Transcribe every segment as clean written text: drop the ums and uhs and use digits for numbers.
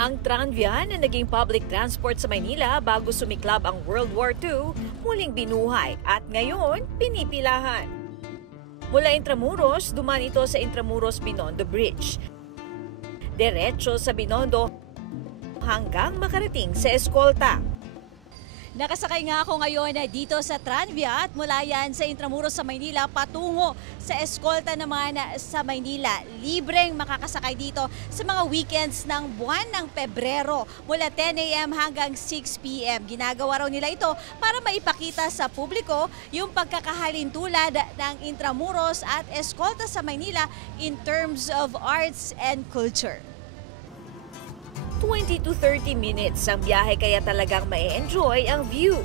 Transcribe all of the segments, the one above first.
Ang Tranvia na naging public transport sa Maynila bago sumiklab ang World War II, muling binuhay at ngayon pinipilahan. Mula Intramuros, dumaan ito sa Intramuros-Binondo Bridge. Diretso sa Binondo hanggang makarating sa Escolta. Nakasakay nga ako ngayon dito sa Tranvia at mula yan sa Intramuros sa Maynila patungo sa Escolta naman sa Maynila. Libreng makakasakay dito sa mga weekends ng buwan ng Pebrero mula 10 a.m. hanggang 6 p.m. Ginagawa raw nila ito para maipakita sa publiko yung pagkakahalintulad ng Intramuros at Escolta sa Maynila in terms of arts and culture. 20 to 30 minutes ang biyahe kaya talagang ma-enjoy ang view.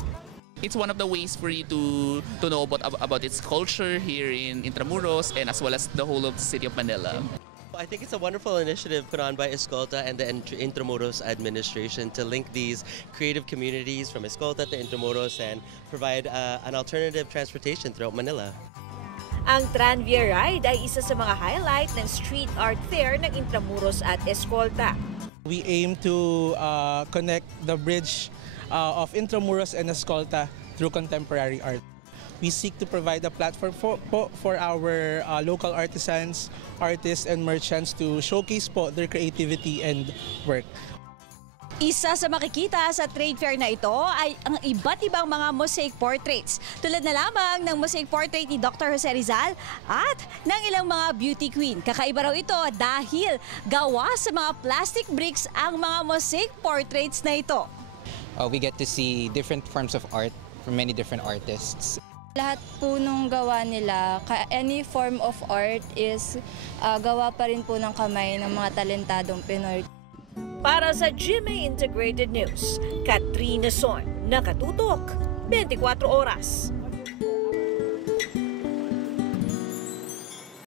It's one of the ways for you to know about its culture here in Intramuros and as well as the whole of the city of Manila. I think it's a wonderful initiative put on by Escolta and the Intramuros administration to link these creative communities from Escolta to Intramuros and provide an alternative transportation throughout Manila. Ang Tranvia Ride ay isa sa mga highlight ng street art fair ng Intramuros at Escolta. We aim to connect the bridge of Intramuros and Escolta through contemporary art. We seek to provide a platform for our local artisans, artists, and merchants to showcase their creativity and work. Isa sa makikita sa trade fair na ito ay ang iba't ibang mga mosaic portraits. Tulad na lamang ng mosaic portrait ni Dr. Jose Rizal at ng ilang mga beauty queen. Kakaiba raw ito dahil gawa sa mga plastic bricks ang mga mosaic portraits na ito. We get to see different forms of art from many different artists. Lahat po nung gawa nila, any form of art is gawa pa rin po ng kamay ng mga talentadong Pinoy. Para sa GMA Integrated News, Katrina Son, nakatutok, 24 oras.